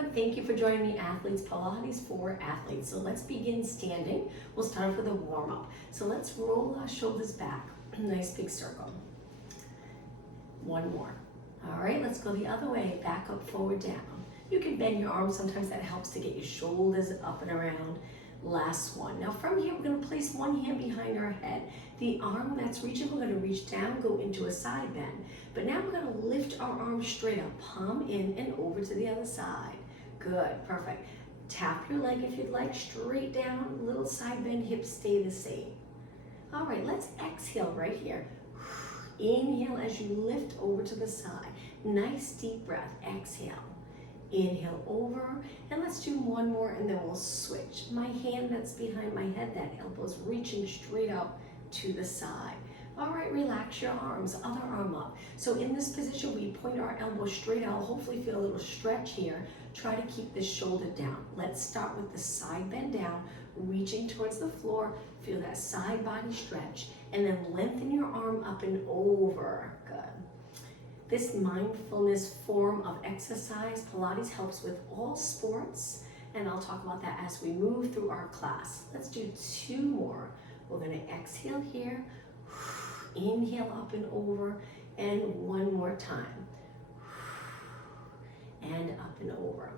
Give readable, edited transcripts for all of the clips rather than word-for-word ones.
everyone. Thank you for joining me, Athletes Pilates for Athletes. So let's begin standing. We'll start with a warm-up. So let's roll our shoulders back. Nice big circle. One more. All right, let's go the other way. Back up, forward, down. You can bend your arms. Sometimes that helps to get your shoulders up and around. Last one. Now from here, we're going to place one hand behind our head. The arm that's reaching, we're going to reach down, go into a side bend. But now we're going to lift our arms straight up, palm in and over to the other side. Good, perfect. Tap your leg if you'd like, straight down, little side bend, hips stay the same. All right, let's exhale right here. Inhale as you lift over to the side. Nice deep breath, exhale. Inhale over, and let's do one more and then we'll switch. My hand that's behind my head, that elbow's reaching straight up to the side. All right, relax your arms, other arm up. So in this position, we point our elbow straight out, hopefully feel a little stretch here. Try to keep this shoulder down. Let's start with the side bend down, reaching towards the floor. Feel that side body stretch, and then lengthen your arm up and over. Good. This mindfulness form of exercise, Pilates, helps with all sports, and I'll talk about that as we move through our class. Let's do two more. We're going to exhale here, inhale up and over, and one more time. And up and over.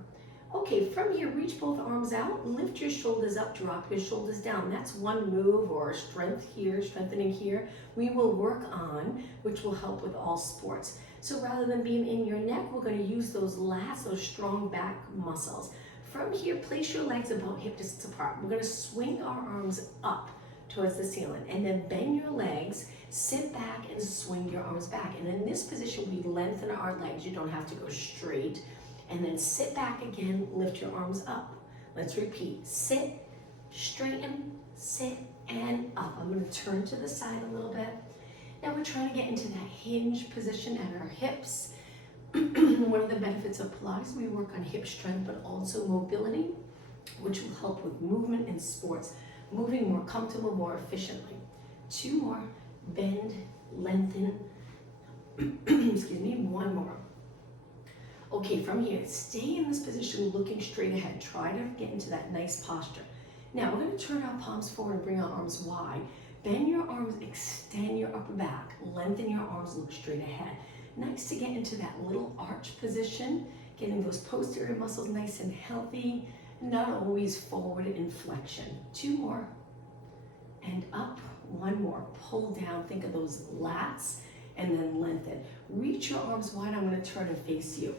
Okay, from here, reach both arms out, lift your shoulders up, drop your shoulders down. That's one move or strength here, strengthening here, we will work on, which will help with all sports. So rather than being in your neck, we're going to use those lats, those strong back muscles. From here, place your legs about hip distance apart. We're going to swing our arms up towards the ceiling, and then bend your legs, sit back and swing your arms back. And in this position, we lengthen our legs. You don't have to go straight. And then sit back again, lift your arms up. Let's repeat. Sit, straighten, sit, and up. I'm going to turn to the side a little bit. Now we're trying to get into that hinge position at our hips. One of the benefits of Pilates, we work on hip strength, but also mobility, which will help with movement in sports, moving more comfortable, more efficiently. Two more, bend, lengthen, excuse me, one more. Okay, from here, stay in this position looking straight ahead. Try to get into that nice posture. Now we're going to turn our palms forward and bring our arms wide. Bend your arms, extend your upper back, lengthen your arms, look straight ahead. Nice to get into that little arch position, getting those posterior muscles nice and healthy, not always forward inflection. Two more, and up, one more. Pull down, think of those lats, and then lengthen. Reach your arms wide, I'm going to turn and face you.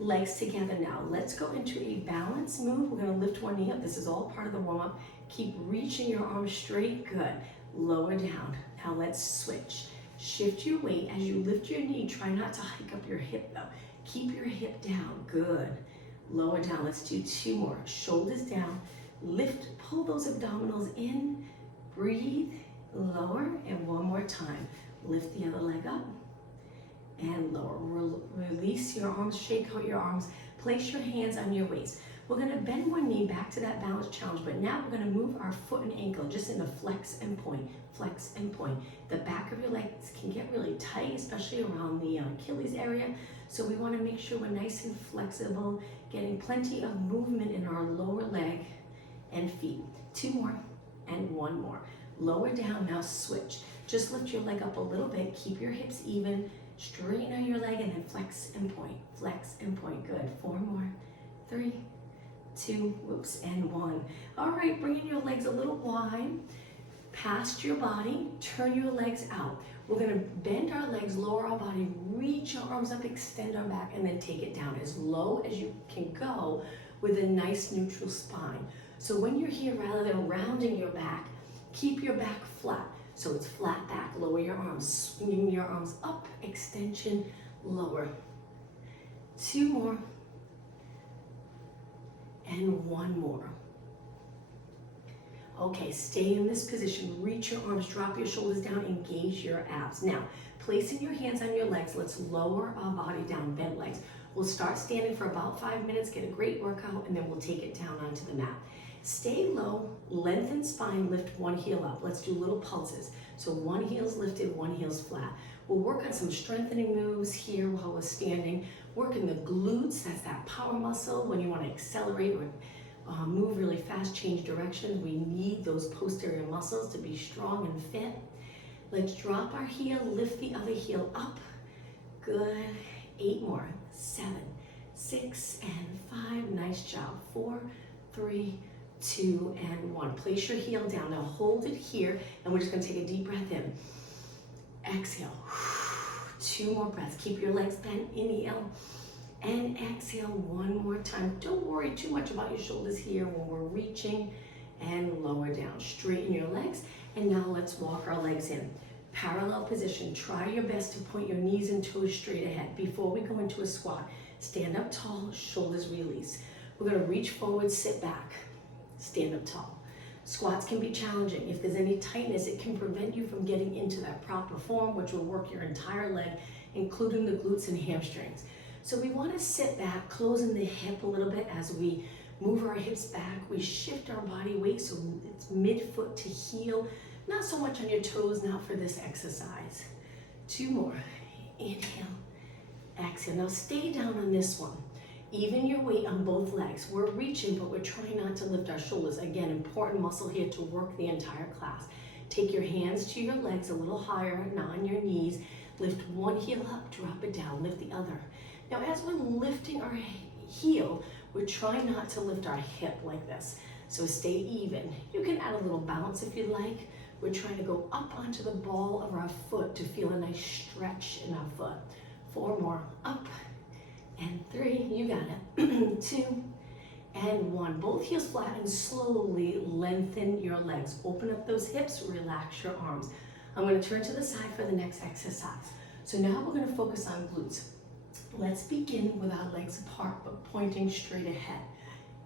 Legs together now. Let's go into a balance move. We're going to lift one knee up. This is all part of the warm-up. Keep reaching your arms straight. Good. Lower down. Now let's switch. Shift your weight as you lift your knee. Try not to hike up your hip though. Keep your hip down. Good. Lower down. Let's do two more. Shoulders down. Lift. Pull those abdominals in. Breathe. Lower. And one more time. Lift the other leg up. And lower. Release your arms, shake out your arms, place your hands on your waist. We're going to bend one knee back to that balance challenge, but now we're going to move our foot and ankle just in a flex and point, flex and point. The back of your legs can get really tight, especially around the Achilles area, so we want to make sure we're nice and flexible, getting plenty of movement in our lower leg and feet. Two more and one more. Lower down, now switch. Just lift your leg up a little bit, keep your hips even, straighten out your leg, and then flex and point, flex and point. Good. Four more. 3, 2, whoops, and 1. All right, bringing your legs a little wide, past your body, turn your legs out. We're gonna bend our legs, lower our body, reach our arms up, extend our back, and then take it down as low as you can go with a nice neutral spine. So when you're here, rather than rounding your back, keep your back flat. So it's flat back, lower your arms, swinging your arms up, extension, lower. Two more, and one more. Okay, stay in this position, reach your arms, drop your shoulders down, engage your abs. Now, placing your hands on your legs, let's lower our body down, bent legs. We'll start standing for about 5 minutes, get a great workout, and then we'll take it down onto the mat. Stay low, lengthen spine, lift one heel up. Let's do little pulses. So one heel's lifted, one heel's flat. We'll work on some strengthening moves here while we're standing. Working the glutes, that's that power muscle. When you want to accelerate or move really fast, change directions, we need those posterior muscles to be strong and fit. Let's drop our heel, lift the other heel up. Good. 8 more. 7, 6, and 5. Nice job. 4, 3, 2, and 1. Place your heel down. Now hold it here, and we're just going to take a deep breath in. Exhale. 2 more breaths. Keep your legs bent. Inhale and exhale 1 more time. Don't worry too much about your shoulders here when we're reaching, and lower down. Straighten your legs, and now let's walk our legs in. Parallel position. Try your best to point your knees and toes straight ahead. Before we go into a squat, stand up tall, shoulders release. We're going to reach forward, sit back, stand up tall. Squats can be challenging. If there's any tightness, it can prevent you from getting into that proper form, which will work your entire leg, including the glutes and hamstrings. So we want to sit back, closing the hip a little bit as we move our hips back. We shift our body weight so it's midfoot to heel. Not so much on your toes, not for this exercise. 2 more. Inhale, exhale. Now stay down on this one. Even your weight on both legs. We're reaching, but we're trying not to lift our shoulders. Again, important muscle here to work the entire class. Take your hands to your legs a little higher, not on your knees. Lift one heel up, drop it down, lift the other. Now as we're lifting our heel, we're trying not to lift our hip like this. So stay even. You can add a little bounce if you like. We're trying to go up onto the ball of our foot to feel a nice stretch in our foot. 4 more. Up and 3. You got it. 2 and 1. Both heels flat, and slowly lengthen your legs. Open up those hips, relax your arms. I'm going to turn to the side for the next exercise. So now we're going to focus on glutes. Let's begin with our legs apart, but pointing straight ahead.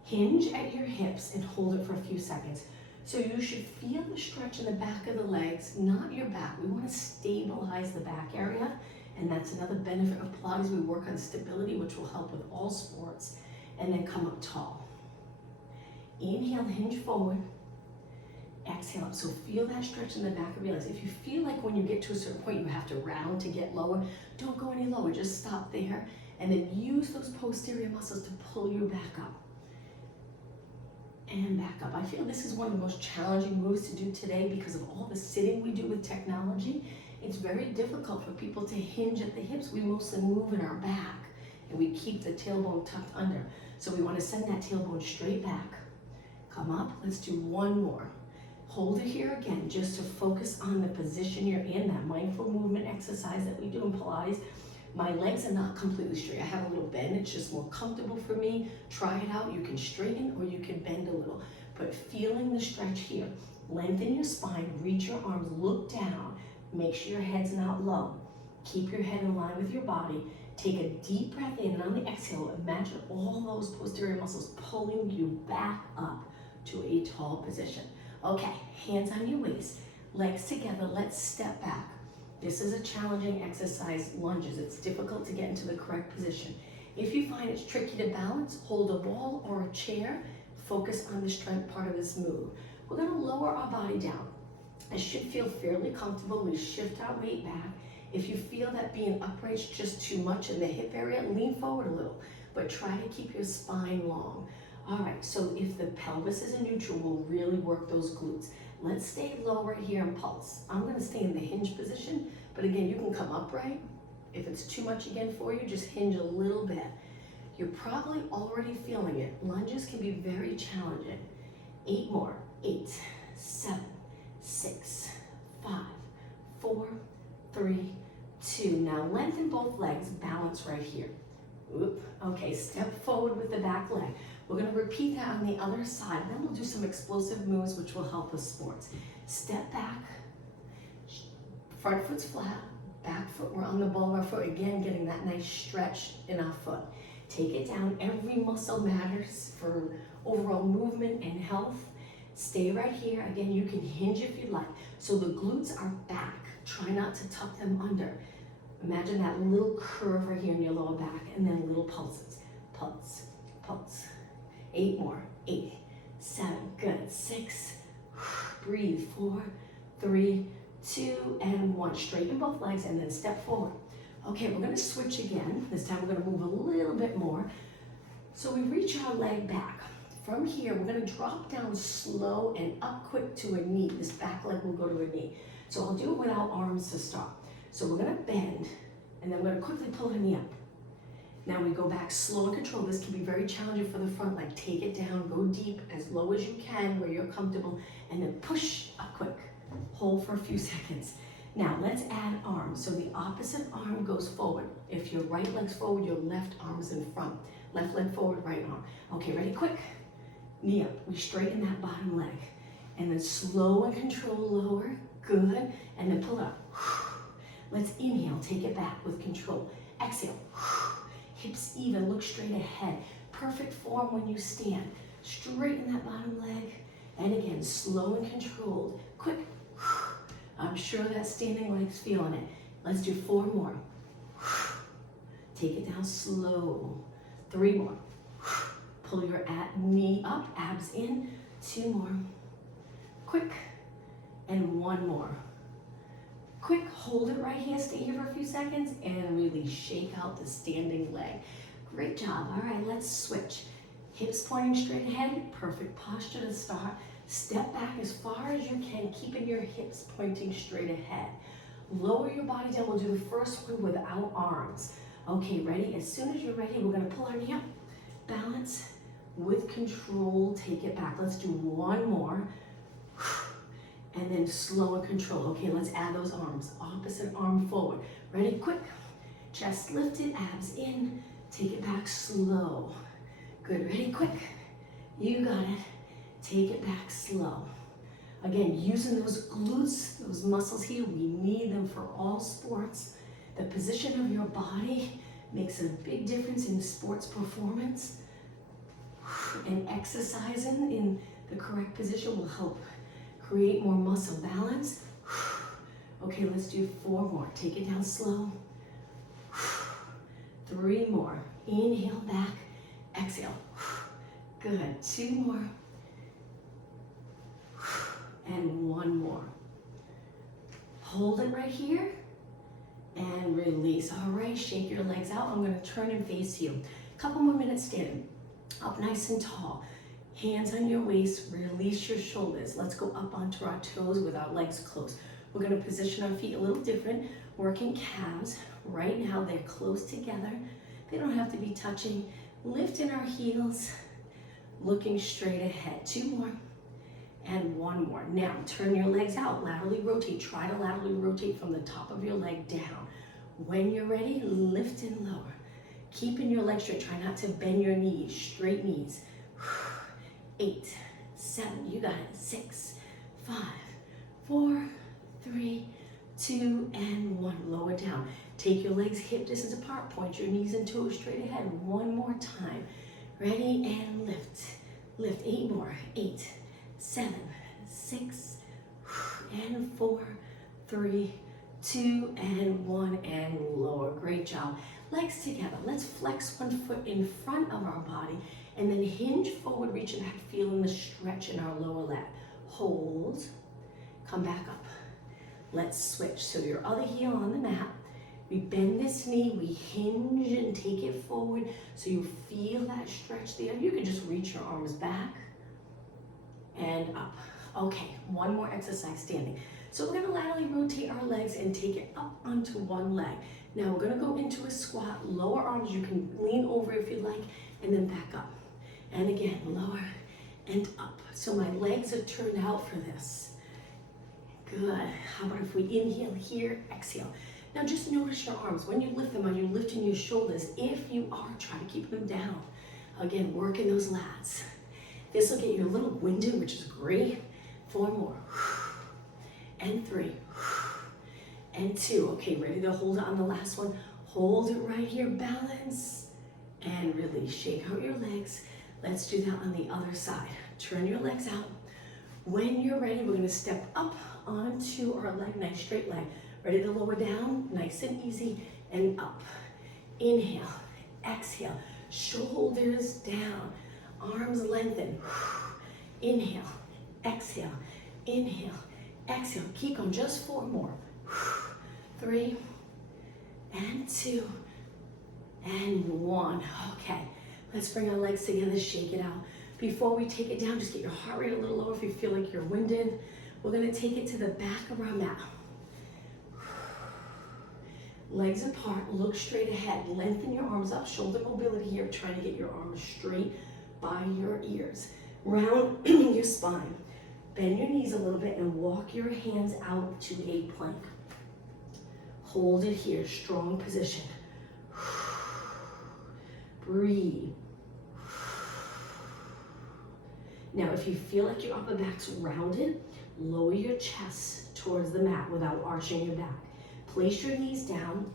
Hinge at your hips and hold it for a few seconds. So you should feel the stretch in the back of the legs, not your back. We want to stabilize the back area, and that's another benefit of Pilates. We work on stability, which will help with all sports, and then come up tall. Inhale, hinge forward. Exhale up. So feel that stretch in the back of your legs. If you feel like when you get to a certain point you have to round to get lower, don't go any lower. Just stop there, and then use those posterior muscles to pull you back up. And back up. I feel this is one of the most challenging moves to do today because of all the sitting we do with technology. It's very difficult for people to hinge at the hips. We mostly move in our back, and we keep the tailbone tucked under. So we want to send that tailbone straight back. Come up. Let's do 1 more. Hold it here again, just to focus on the position you're in, that mindful movement exercise that we do in Pilates. My legs are not completely straight. I have a little bend. It's just more comfortable for me. Try it out. You can straighten or you can bend a little. But feeling the stretch here. Lengthen your spine. Reach your arms. Look down. Make sure your head's not low. Keep your head in line with your body. Take a deep breath in, and on the exhale, imagine all those posterior muscles pulling you back up to a tall position. Okay, hands on your waist. Legs together. Let's step back. This is a challenging exercise, lunges. It's difficult to get into the correct position. If you find it's tricky to balance, hold a ball or a chair. Focus on the strength part of this move. We're going to lower our body down. It should feel fairly comfortable. We shift our weight back. If you feel that being upright is just too much in the hip area, lean forward a little, but try to keep your spine long. All right, so if the pelvis is in neutral, we'll really work those glutes. Let's stay lower here and pulse. I'm going to stay in the hinge position, but again, you can come upright. If it's too much again for you, just hinge a little bit. You're probably already feeling it. Lunges can be very challenging. 8 more. 8, 7, 6, 5, 4, 3, 2. Now lengthen both legs, balance right here. Oop. Okay, step forward with the back leg. We're going to repeat that on the other side. Then we'll do some explosive moves which will help with sports. Step back, front foot's flat, back foot, we're on the ball of our foot. Again, getting that nice stretch in our foot. Take it down. Every muscle matters for overall movement and health. Stay right here. Again, you can hinge if you like. So the glutes are back. Try not to tuck them under. Imagine that little curve right here in your lower back, and then little pulses. Pulse, pulse. 8 more. 8, 7, good. 6, breathe. 4, 3, 2, and 1. Straighten both legs and then step forward. Okay, we're gonna switch again. This time we're gonna move a little bit more. So we reach our leg back. From here, we're gonna drop down slow and up quick to a knee. This back leg will go to a knee. So I'll do it without arms to start. So we're gonna bend, and then we're gonna quickly pull the knee up. Now we go back slow and controlled. This can be very challenging for the front leg. Take it down, go deep, as low as you can where you're comfortable, and then push up quick. Hold for a few seconds. Now let's add arms. So the opposite arm goes forward. If your right leg's forward, your left arm's in front. Left leg forward, right arm. Okay, ready, quick. Knee up. We straighten that bottom leg. And then slow and control lower. Good. And then pull up. Let's inhale, take it back with control. Exhale. Hips even, look straight ahead. Perfect form when you stand. Straighten that bottom leg. And again, slow and controlled. Quick. I'm sure that standing leg's feeling it. Let's do 4 more. Take it down slow. 3 more. Pull your knee up, abs in. 2 more. Quick. And 1 more. Quick, hold it right here, stay here for a few seconds, and really shake out the standing leg. Great job. All right, let's switch. Hips pointing straight ahead, perfect posture to start. Step back as far as you can, keeping your hips pointing straight ahead. Lower your body down. We'll do the first one without arms. Okay, ready? As soon as you're ready, we're gonna pull our knee up. Balance with control, take it back. Let's do 1 more. And then slow and control. Okay, let's add those arms. Opposite arm forward. Ready? Quick. Chest lifted, abs in. Take it back slow. Good, ready? Quick. You got it. Take it back slow. Again, using those glutes, those muscles here, we need them for all sports. The position of your body makes a big difference in sports performance. And exercising in the correct position will help create more muscle balance. Okay, let's do 4 more. Take it down slow. 3 more. Inhale back, exhale. Good, 2 more. And 1 more. Hold it right here and release. All right, shake your legs out. I'm gonna turn and face you. Couple more minutes standing. Up nice and tall. Hands on your waist, release your shoulders. Let's go up onto our toes with our legs closed. We're gonna position our feet a little different. Working calves. Right now, they're close together. They don't have to be touching. Lifting our heels, looking straight ahead. 2 more and 1 more. Now, turn your legs out, laterally rotate. Try to laterally rotate from the top of your leg down. When you're ready, lift and lower. Keeping your legs straight. Try not to bend your knees, straight knees. 8, 7, you got it. 6, 5, 4, 3, 2, and 1. Lower down. Take your legs hip distance apart. Point your knees and toes straight ahead. 1 more time. Ready, and lift. Lift. 8 more. 8, 7, 6, and 4, 3, 2, and 1, and lower. Great job. Legs together. Let's flex one foot in front of our body and then hinge forward, reaching back, feeling the stretch in our lower lat. Hold, come back up. Let's switch. So your other heel on the mat. We bend this knee, we hinge and take it forward so you feel that stretch there. You can just reach your arms back and up. Okay, 1 more exercise standing. So we're gonna laterally rotate our legs and take it up onto 1 leg. Now we're gonna go into a squat, lower arms, you can lean over if you like, and then back up. And again, lower and up. So my legs are turned out for this. Good. How about if we inhale here, exhale. Now just notice your arms. When you lift them, are you lifting your shoulders? If you are, try to keep them down. Again, working those lats. This will get you a little winded, which is great. 4 more. And 3. And 2. Okay, ready to hold it on the last one. Hold it right here, balance. And release. Shake out your legs. Let's do that on the other side. Turn your legs out. When you're ready, we're gonna step up onto our leg, nice straight leg. Ready to lower down, nice and easy, and up. Inhale, exhale, shoulders down, arms lengthen. Inhale, exhale, Exhale, keep going, just 4 more. 3, and 2, and 1. Okay, let's bring our legs together, shake it out. Before we take it down, just get your heart rate a little lower if you feel like you're winded. We're gonna take it to the back of our mat. Legs apart, look straight ahead. Lengthen your arms up, shoulder mobility here, trying to get your arms straight by your ears. Round your spine. Bend your knees a little bit and walk your hands out to a plank. Hold it here, strong position. Breathe. Now, if you feel like your upper back's rounded, lower your chest towards the mat without arching your back. Place your knees down,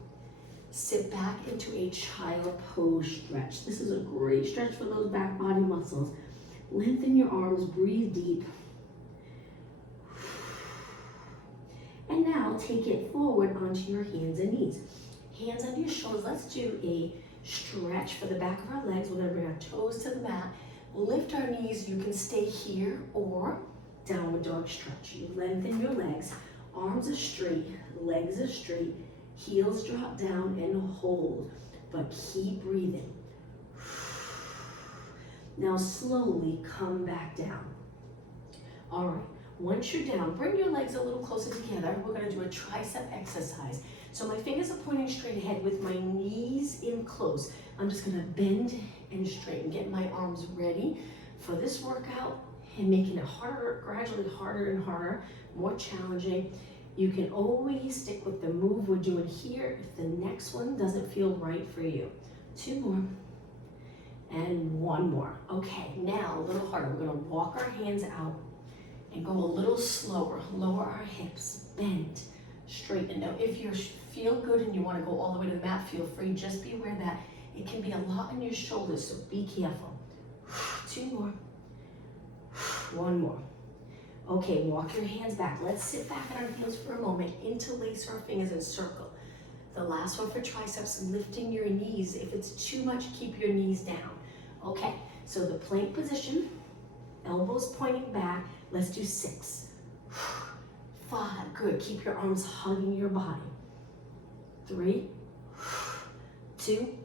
sit back into a child pose stretch. This is a great stretch for those back body muscles. Lengthen your arms, breathe deep. And now take it forward onto your hands and knees. Hands under your shoulders. Let's do a stretch for the back of our legs. We're gonna bring our toes to the mat. Lift our knees. You can stay here or downward dog stretch. You lengthen your legs. Arms are straight, legs are straight, heels drop down and hold, but keep breathing. Now slowly come back down. All right, once you're down, bring your legs a little closer together. We're gonna do a tricep exercise. So my fingers are pointing straight ahead with my knees in close. I'm just gonna bend and straighten, get my arms ready for this workout and making it harder, gradually harder and harder, more challenging. You can always stick with the move we're doing here if the next one doesn't feel right for you. 2 more, and 1 more. Okay, now a little harder. We're gonna walk our hands out and go a little slower. Lower our hips, bend, straighten. Now if you feel good and you wanna go all the way to the mat, feel free. Just be aware that it can be a lot on your shoulders, so be careful. 2 more, 1 more. Okay, walk your hands back. Let's sit back on our heels for a moment. Interlace our fingers and circle. The last one for triceps, lifting your knees. If it's too much, keep your knees down. Okay, so the plank position, elbows pointing back. Let's do 6, 5, good. Keep your arms hugging your body. 3, 2,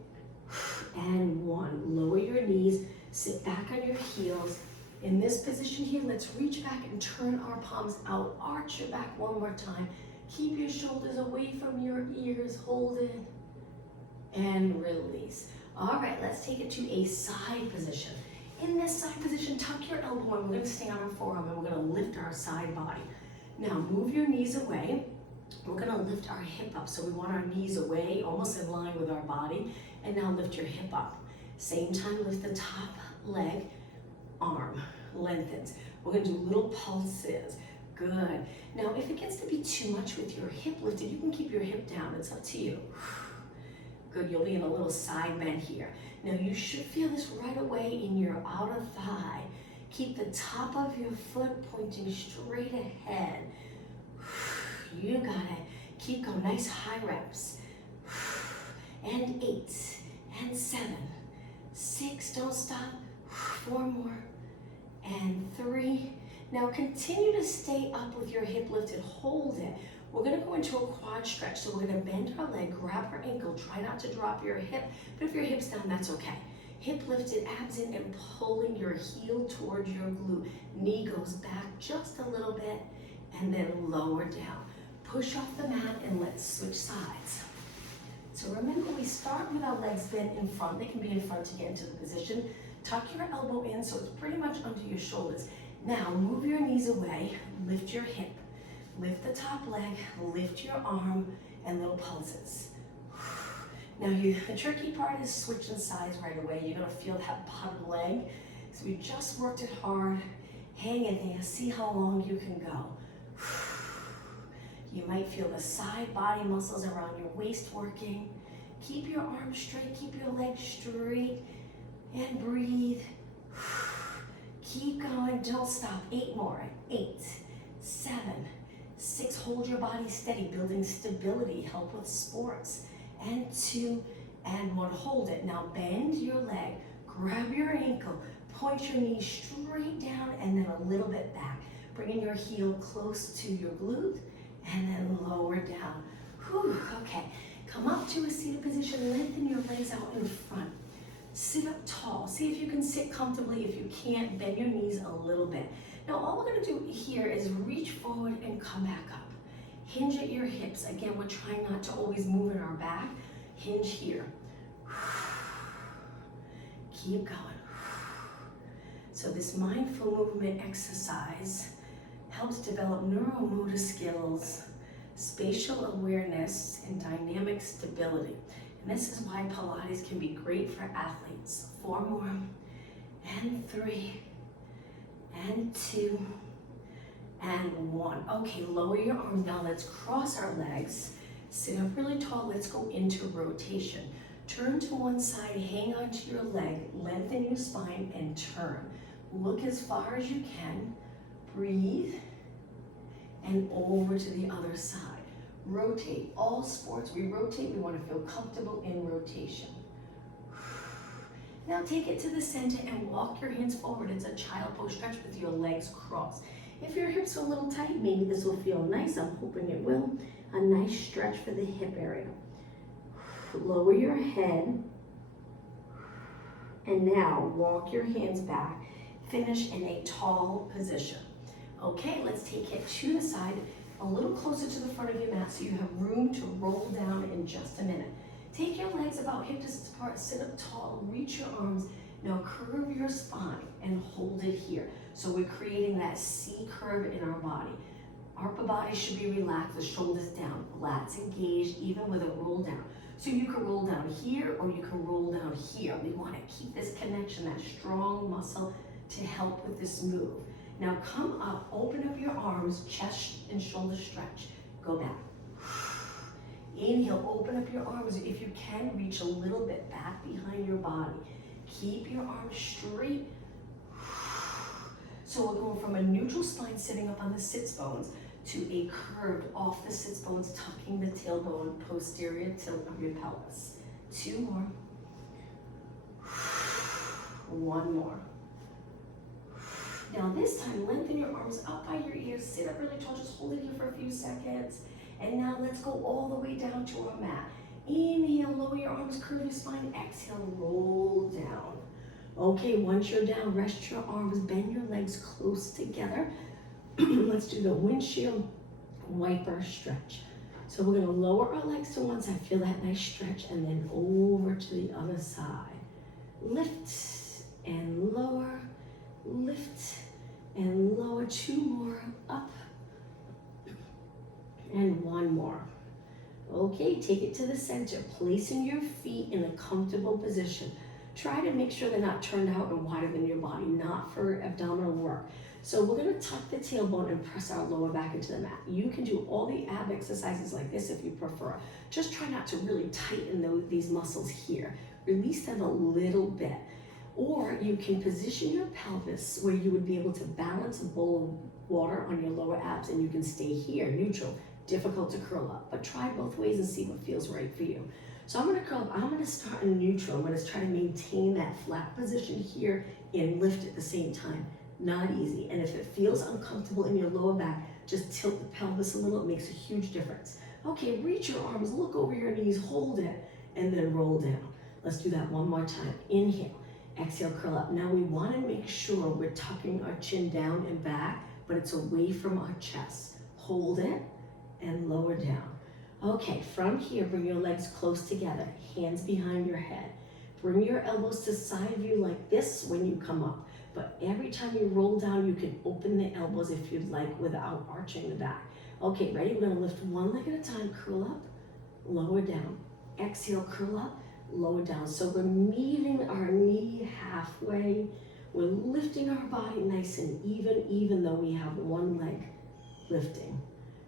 and 1. Lower your knees, sit back on your heels. In this position here, let's reach back and turn our palms out. Arch your back one more time. Keep your shoulders away from your ears. Hold it and release. All right, let's take it to a side position. In this side position, tuck your elbow in. We're gonna stay on our forearm and we're gonna lift our side body. Now move your knees away. We're gonna lift our hip up. So we want our knees away, almost in line with our body. And now lift your hip up. Same time, lift the top leg. Arm lengthens. We're gonna do little pulses. Good. Now, if it gets to be too much with your hip lifted, you can keep your hip down. It's up to you. Good. You'll be in a little side bend here. Now, you should feel this right away in your outer thigh. Keep the top of your foot pointing straight ahead. You got it. Keep going. Nice high reps. And 8, and 7, 6. Don't stop. 4 more. And 3. Now continue to stay up with your hip lifted. Hold it. We're gonna go into a quad stretch. So we're gonna bend our leg, grab our ankle. Try not to drop your hip, but if your hip's down, that's okay. Hip lifted, abs in, and pulling your heel towards your glute. Knee goes back just a little bit, and then lower down. Push off the mat, and let's switch sides. So remember, we start with our legs bent in front. They can be in front to get into the position. Tuck your elbow in so it's pretty much under your shoulders. Now move your knees away, lift your hip, lift the top leg, lift your arm, and little pulses. Now the tricky part is switching sides right away. You're gonna feel that bottom leg. So we just worked it hard. Hang in there, see how long you can go. You might feel the side body muscles around your waist working. Keep your arms straight, keep your legs straight. And breathe. Keep going, don't stop. 8 more. 8, 7, 6. Hold your body steady, building stability, help with sports. And 2, and 1. Hold it. Now bend your leg, grab your ankle, point your knee straight down, and then a little bit back. Bringing your heel close to your glute and then lower down. Whew, okay, come up to a seated position, lengthen your legs out in front. Sit up tall. See if you can sit comfortably. If you can't, bend your knees a little bit. Now all we're gonna do here is reach forward and come back up. Hinge at your hips. Again, we're trying not to always move in our back. Hinge here. Keep going. So this mindful movement exercise helps develop neuromotor skills, spatial awareness, and dynamic stability. And this is why Pilates can be great for athletes. 4 more, and 3, and 2, and 1. Okay, lower your arms. Now let's cross our legs. Sit up really tall. Let's go into rotation. Turn to one side, hang onto your leg, lengthen your spine, and turn. Look as far as you can. Breathe, and over to the other side. Rotate. All sports, we rotate. We want to feel comfortable in rotation. Now take it to the center and walk your hands forward. It's a child pose stretch with your legs crossed. If your hips are a little tight, maybe this will feel nice. I'm hoping it will. A nice stretch for the hip area. Lower your head. And now walk your hands back. Finish in a tall position. Okay, let's take it to the side, a little closer to the front of your mat so you have room to roll down in just a minute. Take your legs about hip distance apart, sit up tall, reach your arms. Now curve your spine and hold it here. So we're creating that C curve in our body. Our upper body should be relaxed, the shoulders down, lats engaged, even with a roll down. So you can roll down here or you can roll down here. We want to keep this connection, that strong muscle to help with this move. Now come up, open up your arms, chest and shoulder stretch. Go back. Inhale, open up your arms. If you can, reach a little bit back behind your body. Keep your arms straight. So we're going from a neutral spine sitting up on the sits bones to a curved off the sits bones, tucking the tailbone, posterior tilt of your pelvis. 2 more. 1 more. Now this time, lengthen your arms up by your ears, sit up really tall, just hold it here for a few seconds. And now let's go all the way down to our mat. Inhale, lower your arms, curve your spine. Exhale, roll down. Okay, once you're down, rest your arms, bend your legs close together. Let's do the windshield wiper stretch. So we're gonna lower our legs to one side, feel that nice stretch, and then over to the other side. Lift and lower, lift and lower. 2 more, up, and 1 more. Okay, take it to the center, placing your feet in a comfortable position. Try to make sure they're not turned out and wider than your body, not for abdominal work. So we're gonna tuck the tailbone and press our lower back into the mat. You can do all the ab exercises like this if you prefer. Just try not to really tighten these muscles here. Release them a little bit. Or you can position your pelvis where you would be able to balance a bowl of water on your lower abs and you can stay here, neutral. Difficult to curl up, but try both ways and see what feels right for you. So I'm gonna curl up, I'm gonna start in neutral. I'm gonna try to maintain that flat position here and lift at the same time. Not easy, and if it feels uncomfortable in your lower back, just tilt the pelvis a little, it makes a huge difference. Okay, reach your arms, look over your knees, hold it, and then roll down. Let's do that one more time. Inhale, exhale, curl up. Now we wanna make sure we're tucking our chin down and back, but it's away from our chest. Hold it, and lower down. Okay, from here, bring your legs close together, hands behind your head. Bring your elbows to side view like this when you come up. But every time you roll down, you can open the elbows if you'd like without arching the back. Okay, ready? We're gonna lift one leg at a time, curl up, lower down. Exhale, curl up, lower down. So we're meeting our knee halfway. We're lifting our body nice and even though we have one leg lifting.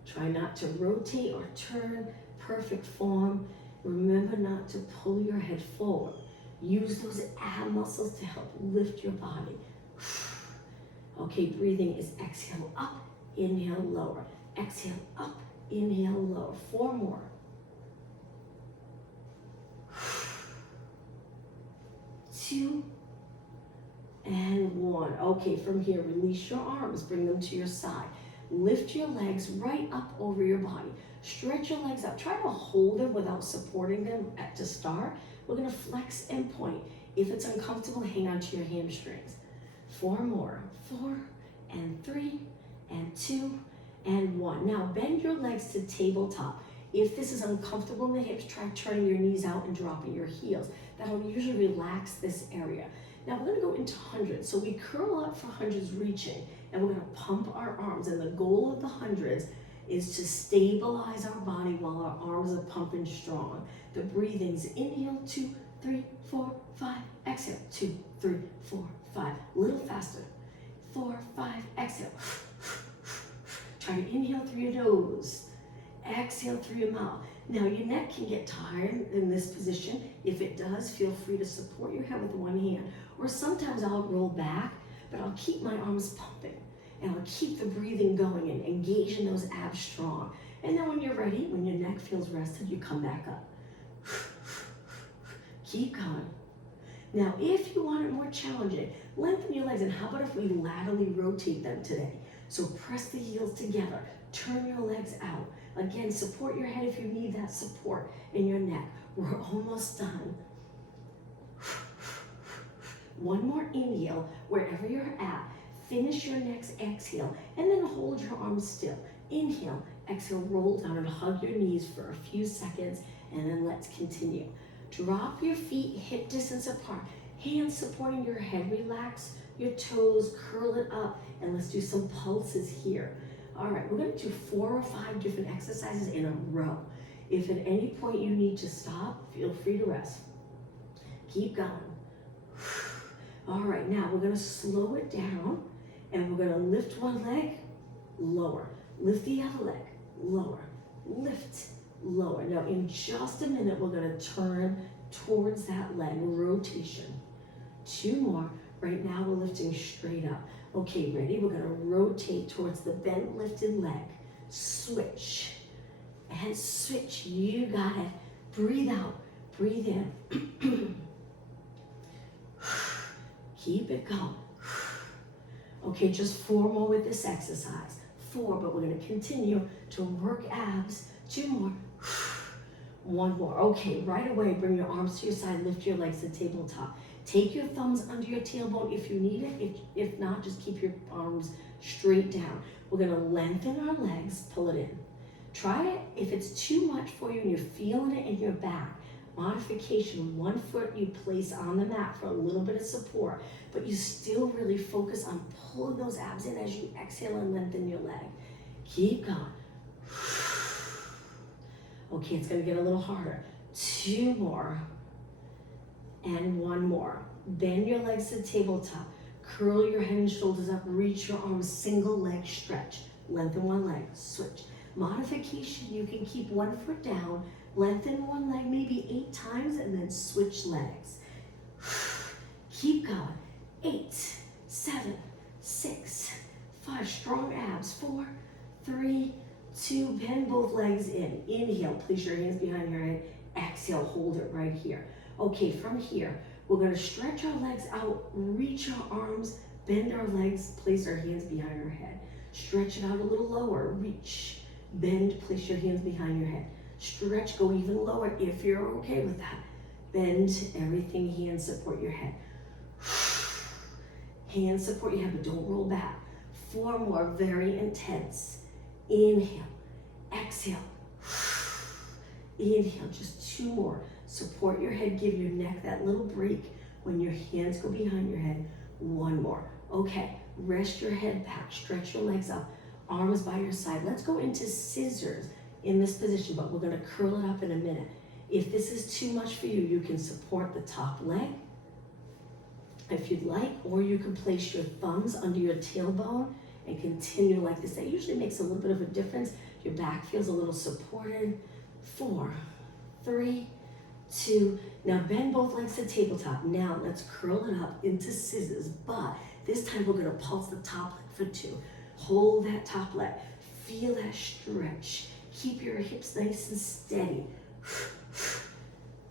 Try not to rotate or turn, perfect form. Remember not to pull your head forward. Use those ab muscles to help lift your body. Okay, breathing is exhale up, inhale lower. Exhale up, inhale lower. 4 more. 2 and 1. Okay, from here, release your arms, bring them to your side. Lift your legs right up over your body. Stretch your legs up. Try to hold them without supporting them to start. We're gonna flex and point. If it's uncomfortable, hang on to your hamstrings. 4 more. 4 and 3 and 2 and 1. Now bend your legs to tabletop. If this is uncomfortable in the hips, try turning your knees out and dropping your heels. That'll usually relax this area. Now we're gonna go into hundreds. So we curl up for hundreds reaching, and we're gonna pump our arms. And the goal of the hundreds is to stabilize our body while our arms are pumping strong. The breathings, inhale, 2, 3, 4, 5, exhale, 2, 3, 4, 5. A little faster. 4, 5, exhale. Try to inhale through your nose. Exhale through your mouth. Now your neck can get tired in this position. If it does, feel free to support your head with one hand. Or sometimes I'll roll back, but I'll keep my arms pumping. And I'll keep the breathing going and engaging those abs strong. And then when you're ready, when your neck feels rested, you come back up. Keep going. Now, if you want it more challenging, lengthen your legs. And how about if we laterally rotate them today? So press the heels together. Turn your legs out. Again, support your head if you need that support in your neck. We're almost done. One more inhale, wherever you're at. Finish your next exhale, and then hold your arms still. Inhale, exhale, roll down and hug your knees for a few seconds, and then let's continue. Drop your feet hip distance apart. Hands supporting your head. Relax your toes, curl it up, and let's do some pulses here. All right, we're gonna do 4 or 5 different exercises in a row. If at any point you need to stop, feel free to rest. Keep going. All right, now we're gonna slow it down, and we're gonna lift one leg, lower. Lift the other leg, lower. Lift, lower. Now in just a minute, we're gonna turn towards that leg, rotation. 2 more. Right now we're lifting straight up. Okay, ready? We're gonna rotate towards the bent, lifted leg. Switch, and switch. You got it. Breathe out, breathe in. Keep it going. Okay, just 4 more with this exercise. 4, but we're gonna continue to work abs. 2 more. 1 more. Okay, right away, bring your arms to your side, lift your legs to tabletop. Take your thumbs under your tailbone if you need it. If not, just keep your arms straight down. We're gonna lengthen our legs, pull it in. Try it. If it's too much for you and you're feeling it in your back, modification, 1 foot you place on the mat for a little bit of support, but you still really focus on pulling those abs in as you exhale and lengthen your leg. Keep going. Okay, it's gonna get a little harder. 2 more. And 1 more. Bend your legs to tabletop. Curl your head and shoulders up. Reach your arms, single leg stretch. Lengthen 1 leg, switch. Modification, you can keep 1 foot down, lengthen 1 leg maybe 8 times, and then switch legs. Keep going. 8, 7, 6, 5. Strong abs. 4, 3, 2. Bend both legs in. Inhale, place your hands behind your head. Exhale, hold it right here. Okay, from here, we're gonna stretch our legs out, reach our arms, bend our legs, place our hands behind our head. Stretch it out a little lower, reach, bend, place your hands behind your head. Stretch, go even lower if you're okay with that. Bend everything, hands support your head. Hands support your head, but don't roll back. 4 more, very intense. Inhale, exhale. Inhale, just 2 more. Support your head, give your neck that little break when your hands go behind your head. 1 more. Okay, rest your head back, stretch your legs up, arms by your side. Let's go into scissors in this position, but we're gonna curl it up in a minute. If this is too much for you, you can support the top leg if you'd like, or you can place your thumbs under your tailbone and continue like this. That usually makes a little bit of a difference. Your back feels a little supported. 4, 3, 2. Now bend both legs to tabletop. Now let's curl it up into scissors, but this time we're gonna pulse the top leg for 2. Hold that top leg. Feel that stretch. Keep your hips nice and steady.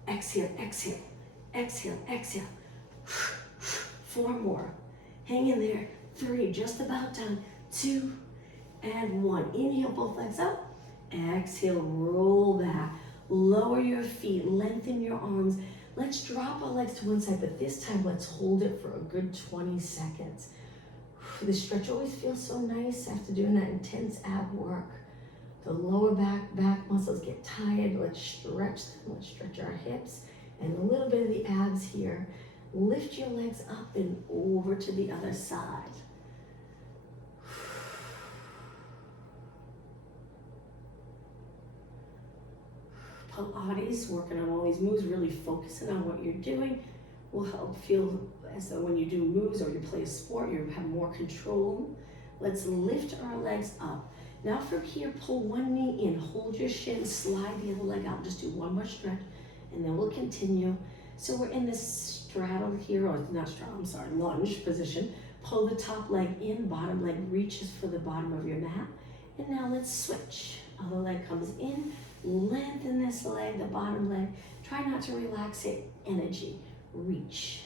Exhale, exhale, exhale, exhale. 4 more. Hang in there. 3, just about done. 2 and 1. Inhale, both legs up. Exhale, roll back. Lower your feet, lengthen your arms. Let's drop our legs to one side, but this time let's hold it for a good 20 seconds. The stretch always feels so nice after doing that intense ab work. The lower back muscles get tired. Let's stretch them. Let's stretch our hips and a little bit of the abs here. Lift your legs up and over to the other side. Pilates, working on all these moves, really focusing on what you're doing, will help feel as though when you do moves or you play a sport, you have more control. Let's lift our legs up. Now from here, pull one knee in, hold your shin, slide the other leg out. Just do one more stretch, and then we'll continue. So we're in this straddle here, or not straddle, I'm sorry, lunge position. Pull the top leg in, bottom leg reaches for the bottom of your mat. And now let's switch. Other leg comes in, lengthen this leg, the bottom leg. Try not to relax it, energy. Reach.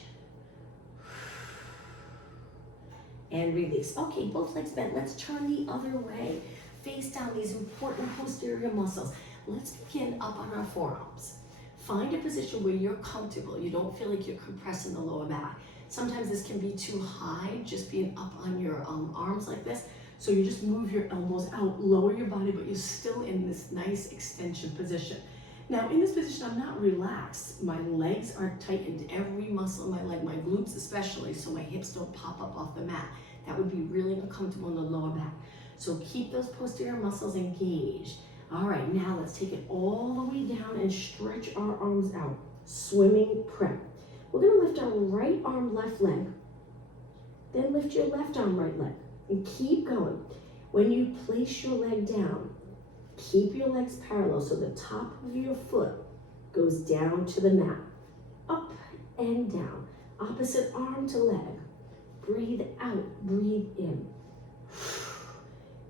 And release. Okay, both legs bent. Let's turn the other way. Face down these important posterior muscles. Let's begin up on our forearms. Find a position where you're comfortable. You don't feel like you're compressing the lower back. Sometimes this can be too high, just being up on your arms like this. So you just move your elbows out, lower your body, but you're still in this nice extension position. Now in this position, I'm not relaxed. My legs are tightened, every muscle in my leg, my glutes especially, so my hips don't pop up off the mat. That would be really uncomfortable in the lower back. So keep those posterior muscles engaged. All right, now let's take it all the way down and stretch our arms out. Swimming prep. We're gonna lift our right arm, left leg, then lift your left arm, right leg, and keep going. When you place your leg down, keep your legs parallel so the top of your foot goes down to the mat. Up and down. Opposite arm to leg. Breathe out, breathe in.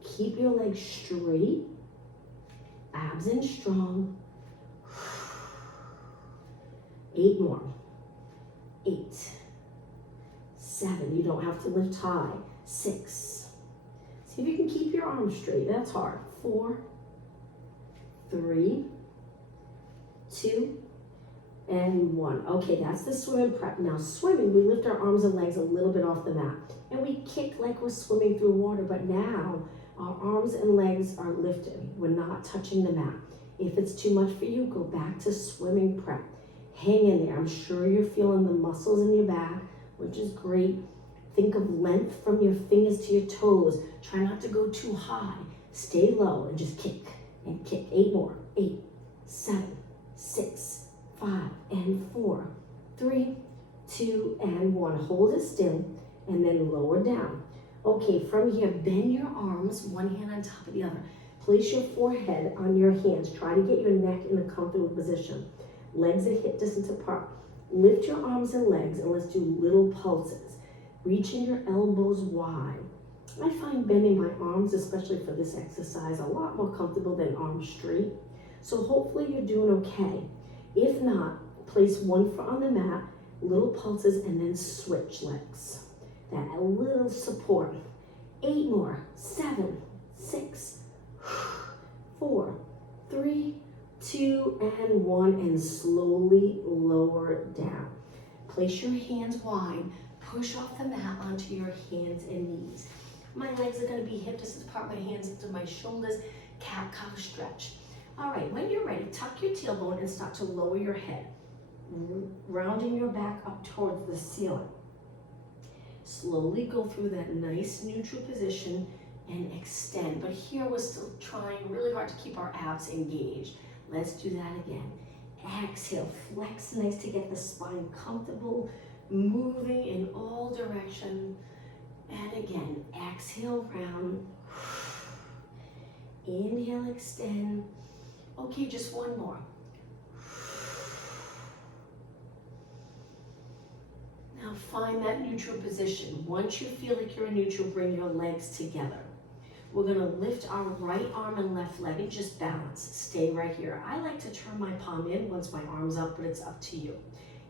Keep your legs straight, abs in strong. 8 more. 8, 7, you don't have to lift high. 6. See if you can keep your arms straight, that's hard. 4, 3, 2, and 1. Okay, that's the swimming prep. Now swimming, we lift our arms and legs a little bit off the mat. And we kick like we're swimming through water, but now our arms and legs are lifted. We're not touching the mat. If it's too much for you, go back to swimming prep. Hang in there. I'm sure you're feeling the muscles in your back, which is great. Think of length from your fingers to your toes. Try not to go too high. Stay low and just kick and kick. 8 more. 8, 7, 6, 5, and 4, 3, 2, and 1. Hold it still and then lower down. Okay, from here, bend your arms, one hand on top of the other. Place your forehead on your hands. Try to get your neck in a comfortable position. Legs at hip distance apart. Lift your arms and legs and let's do little pulses. Reaching your elbows wide. I find bending my arms, especially for this exercise, a lot more comfortable than arms straight. So hopefully you're doing okay. If not, place one foot on the mat, little pulses, and then switch legs. That a little support. 8 more. 7, 6, 4, 3, 2, and 1, and slowly lower down. Place your hands wide. Push off the mat onto your hands and knees. My legs are going to be hip distance apart, my hands to my shoulders, cat-cow stretch. All right, when you're ready, tuck your tailbone and start to lower your head, rounding your back up towards the ceiling. Slowly go through that nice neutral position and extend. But here we're still trying really hard to keep our abs engaged. Let's do that again. Exhale, flex nice to get the spine comfortable, moving in all directions. And again, exhale, round. Inhale, extend. Okay, just one more. Now find that neutral position. Once you feel like you're in neutral, bring your legs together. We're gonna lift our right arm and left leg and just balance. Stay right here. I like to turn my palm in once my arm's up, but it's up to you.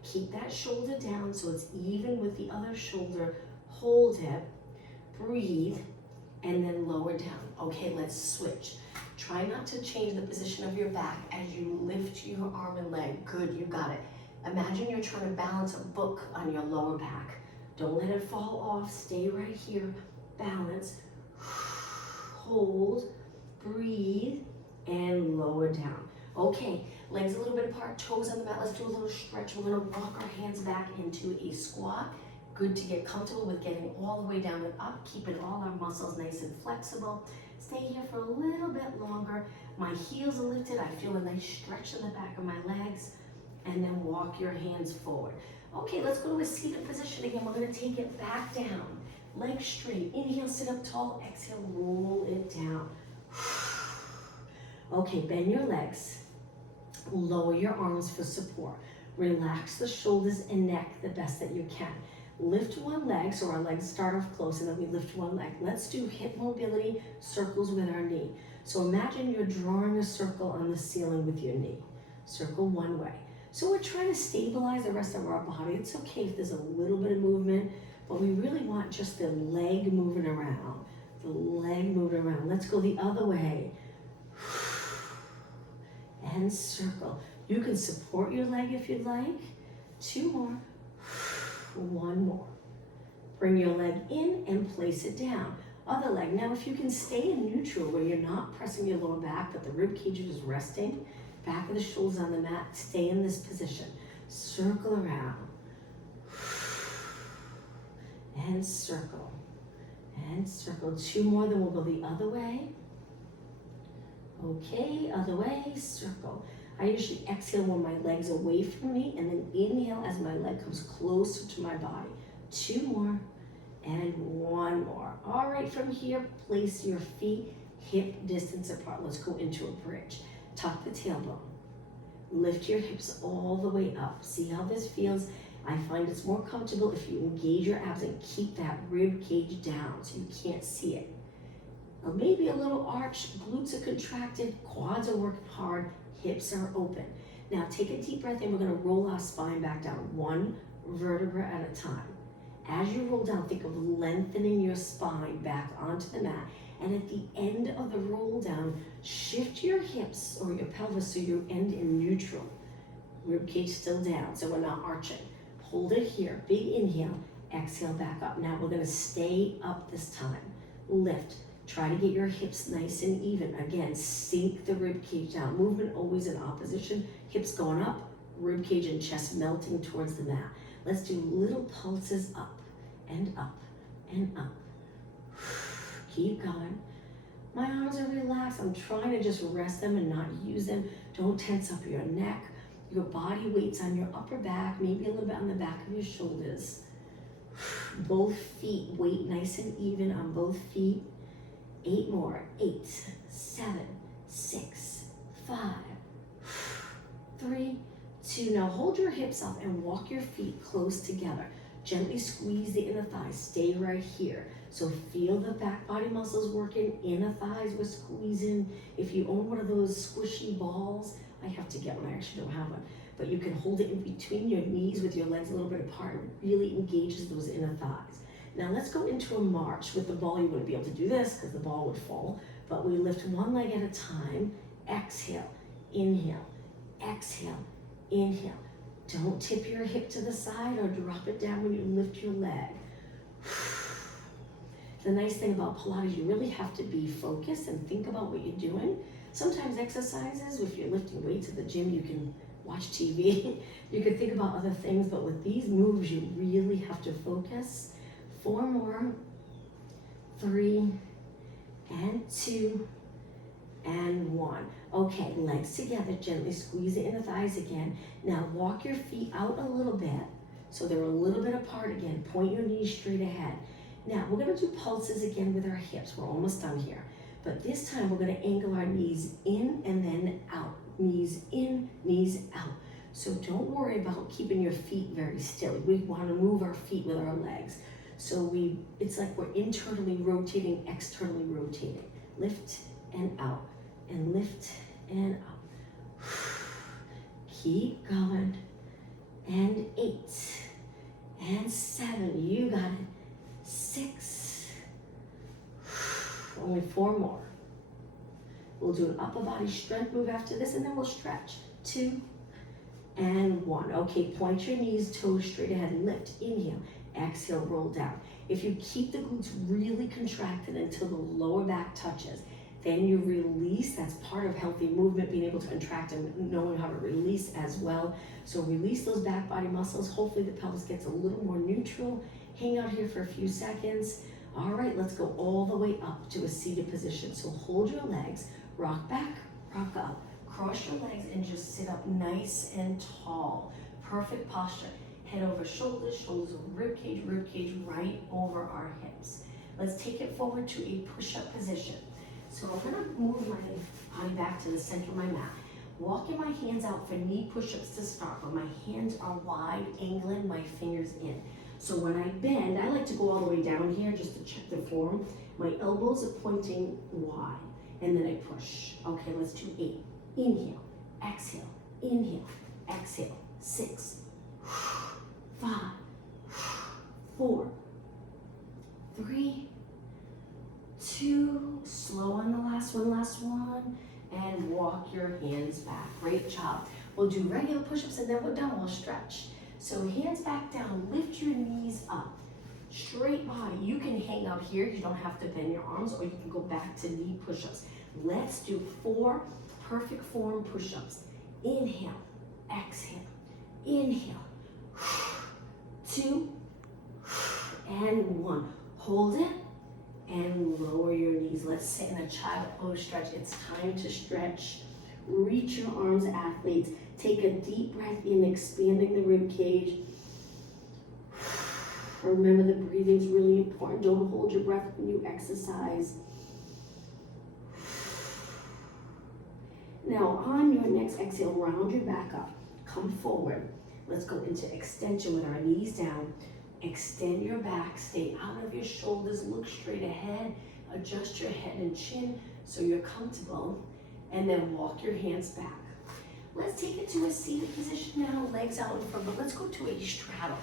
Keep that shoulder down so it's even with the other shoulder. hold it, breathe, and then lower down. Okay, let's switch. Try not to change the position of your back as you lift your arm and leg. Good, you got it. Imagine you're trying to balance a book on your lower back. Don't let it fall off. Stay right here. Balance. Hold, breathe, and lower down. Okay, legs a little bit apart, toes on the mat. Let's do a little stretch. We're gonna walk our hands back into a squat. Good to get comfortable with getting all the way down and up, keeping all our muscles nice and flexible. Stay here for a little bit longer. My heels are lifted. I feel a nice stretch in the back of my legs. And then walk your hands forward. Okay, let's go to a seated position again. We're gonna take it back down. Legs straight. Inhale, sit up tall. Exhale, roll it down. Okay, bend your legs. Lower your arms for support. Relax the shoulders and neck the best that you can. Lift one leg, so our legs start off close and then we lift one leg. Let's do hip mobility, circles with our knee. So imagine you're drawing a circle on the ceiling with your knee. Circle one way. So we're trying to stabilize the rest of our body. It's okay if there's a little bit of movement, but we really want just the leg moving around. The leg moving around. Let's go the other way. And circle. You can support your leg if you'd like. Two more. One more. Bring your leg in and place it down. Other leg. Now if you can stay in neutral where you're not pressing your lower back, but the rib cage is resting, back of the shoulders on the mat, stay in this position. Circle around. And circle. And circle. Two more, then we'll go the other way. Okay, other way, circle. I usually exhale when my leg's away from me and then inhale as my leg comes closer to my body. Two more and one more. All right, from here, place your feet hip distance apart. Let's go into a bridge. Tuck the tailbone. Lift your hips all the way up. See how this feels? I find it's more comfortable if you engage your abs and keep that rib cage down so you can't see it. Or maybe a little arch, glutes are contracted, quads are working hard, hips are open. Now take a deep breath in, we're gonna roll our spine back down, one vertebra at a time. As you roll down, think of lengthening your spine back onto the mat. And at the end of the roll down, shift your hips or your pelvis so you end in neutral. Rib cage still down, so we're not arching. Hold it here, big inhale, exhale back up. Now we're gonna stay up this time. Lift. Try to get your hips nice and even. Again, sink the rib cage down. Movement always in opposition. Hips going up, rib cage and chest melting towards the mat. Let's do little pulses up and up and up. Keep going. My arms are relaxed. I'm trying to just rest them and not use them. Don't tense up your neck. Your body weight's on your upper back, maybe a little bit on the back of your shoulders. Both feet, weight nice and even on both feet. 8 more. 8, 7, 6, 5, 3, 2. Now hold your hips up and walk your feet close together. Gently squeeze the inner thighs. Stay right here. So feel the back body muscles working. Inner thighs we're squeezing. If you own one of those squishy balls, I have to get one. I actually don't have one. But you can hold it in between your knees with your legs a little bit apart. It really engages those inner thighs. Now let's go into a march. With the ball, you wouldn't be able to do this because the ball would fall. But we lift one leg at a time. Exhale, inhale, exhale, inhale. Don't tip your hip to the side or drop it down when you lift your leg. The nice thing about Pilates, you really have to be focused and think about what you're doing. Sometimes exercises, if you're lifting weights at the gym, you can watch TV. You can think about other things, but with these moves, you really have to focus. 4 more, 3, and 2, and 1. Okay, legs together, gently squeeze the inner thighs again. Now walk your feet out a little bit, so they're a little bit apart again. Point your knees straight ahead. Now we're gonna do pulses again with our hips. We're almost done here. But this time we're gonna angle our knees in and then out. Knees in, knees out. So don't worry about keeping your feet very still. We wanna move our feet with our legs. So it's like we're internally rotating, externally rotating. Lift and out, and lift and out. Keep going. And 8, and 7, you got it. 6. Only 4 more. We'll do an upper body strength move after this, and then we'll stretch. 2 and 1. Okay, point your knees, toes straight ahead, lift, inhale, exhale, roll down. If you keep the glutes really contracted until the lower back touches, then you release. That's part of healthy movement, being able to contract and knowing how to release as well. So release those back body muscles. Hopefully the pelvis gets a little more neutral. Hang out here for a few seconds. All right, let's go all the way up to a seated position. So hold your legs, rock back, rock up. Cross your legs and just sit up nice and tall. Perfect posture. Head over shoulders, shoulders over rib cage right over our hips. Let's take it forward to a push-up position. So I'm gonna move my body back to the center of my mat. Walking my hands out for knee push-ups to start, but my hands are wide, angling my fingers in. So when I bend, I like to go all the way down here just to check the form. My elbows are pointing wide, and then I push. Okay, let's do 8. Inhale, exhale, inhale, exhale. 6, 5, 4, 3, 2, slow on the last one, and walk your hands back. Great job. We'll do regular push-ups and then we're done, we'll stretch. So hands back down, lift your knees up. Straight body, you can hang out here, you don't have to bend your arms, or you can go back to knee push-ups. Let's do 4 perfect form push-ups. Inhale, exhale, inhale, 2, and 1. Hold it and lower your knees. Let's sit in a child pose stretch. It's time to stretch. Reach your arms, athletes. Take a deep breath in, expanding the rib cage. Remember, the breathing is really important. Don't hold your breath when you exercise. Now, on your next exhale, round your back up. Come forward. Let's go into extension with our knees down. Extend your back, stay out of your shoulders, look straight ahead, adjust your head and chin so you're comfortable, and then walk your hands back. Let's take it to a seated position now, legs out in front, but let's go to a straddle.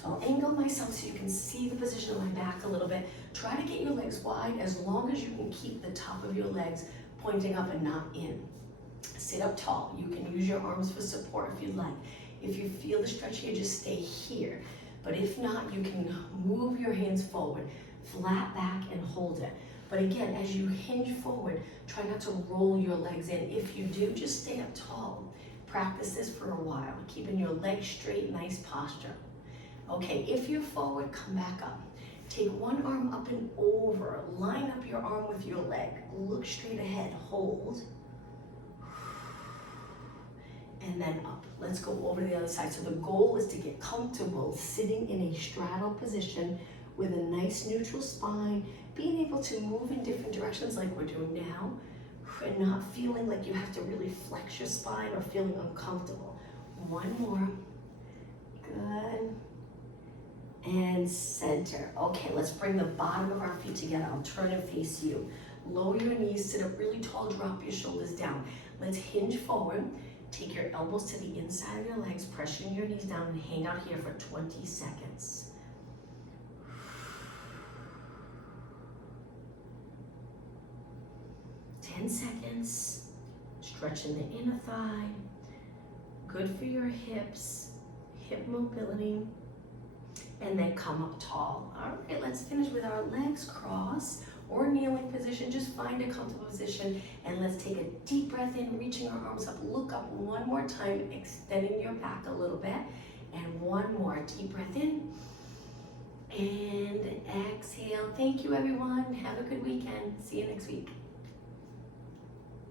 So I'll angle myself so you can see the position of my back a little bit. Try to get your legs wide as long as you can keep the top of your legs pointing up and not in. Sit up tall. You can use your arms for support if you'd like. If you feel the stretch here, just stay here. But if not, you can move your hands forward, flat back and hold it. But again, as you hinge forward, try not to roll your legs in. If you do, just stay up tall. Practice this for a while, keeping your legs straight, nice posture. Okay, if you're forward, come back up. Take one arm up and over. Line up your arm with your leg. Look straight ahead, hold. And then up. Let's go over to the other side. So the goal is to get comfortable sitting in a straddle position with a nice neutral spine, being able to move in different directions like we're doing now, and not feeling like you have to really flex your spine or feeling uncomfortable. One more. Good. And center. Okay, let's bring the bottom of our feet together. I'll turn and face you. Lower your knees, sit up really tall, drop your shoulders down. Let's hinge forward. Take your elbows to the inside of your legs, pressing your knees down, and hang out here for 20 seconds. Ten seconds. Stretching the inner thigh. Good for your hips, hip mobility. And then come up tall. All right, let's finish with our legs crossed or kneeling position. Just find a comfortable position, and let's take a deep breath in, reaching our arms up. Look up one more time, extending your back a little bit, and one more deep breath in and exhale. Thank you, everyone. Have a good weekend. See you next week.